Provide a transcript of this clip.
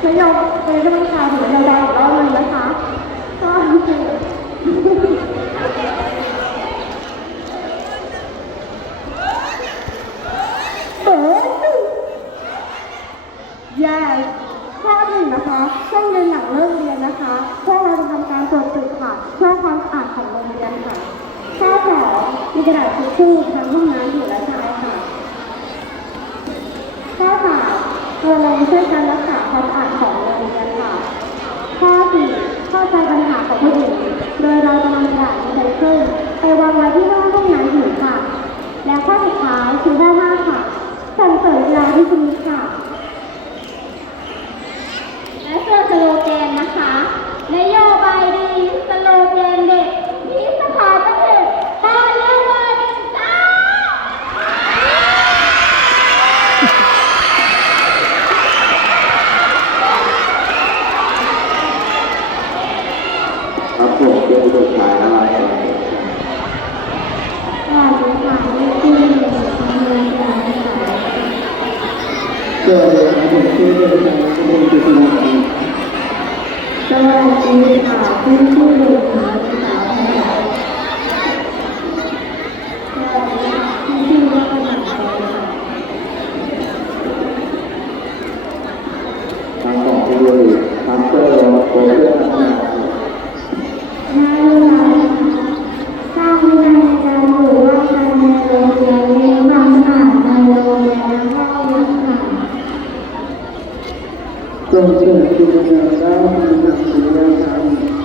เราวันนี้จะเป็นข่าวถึงเราดาวอีกรอบนึงนะคะก็เปิด Yes ข้อหนึ่งนะคะช่วงเรียนหลังเลิกเรียนนะคะพวกเราจะทำการตรวจตึกค่ะเพื่อความสะอาดของโรงเรียนค่ะข้อสองมีกระดาษทิชชู่ทั้งห้องน้ำอยู่และชายค่ะข้อสามเราลงช่วยกันรักษาความสะอาดของโรงเรียนค่ะ ข้อสี่เข้า ใจปัญหาของผู้อื่น โดยเราจะนำกระดาษรีไซเคิลไปวางไว้ที่หน้าห้องน้ำหญิงค่ะ และข้อสุดท้ายคือด้านหน้าค่ะส่งเสริมกีฬาที่ชนิดค่ะเสื้อสโลแกนนะคะนโยบายดีสโลแกนเด็กที่สถาบันเด็กบ้านเลี้ยงวาดินจ้า ครับผมเป็นผู้ชายนะครับสวัสดีค่ะนี่คือทำงานการค่ะสวัสดีครับผมชื่อเด็กชายกมลกิตินันท์สวัสดีค่ะคุณครูหนุ่มสาวสาวค่ะสวัสดีค่ะคุณครูวัฒนาค่ะทางของคุณลุยทางเตอร์โปรเพื่อนทำงาน นายวินัยสร้างวินัยในการอยู่ร่วมกันในโรงเรียนมีความสะอาดในโรงเรียนและห้องเรียนค่ะ จงเกิดกิจกรร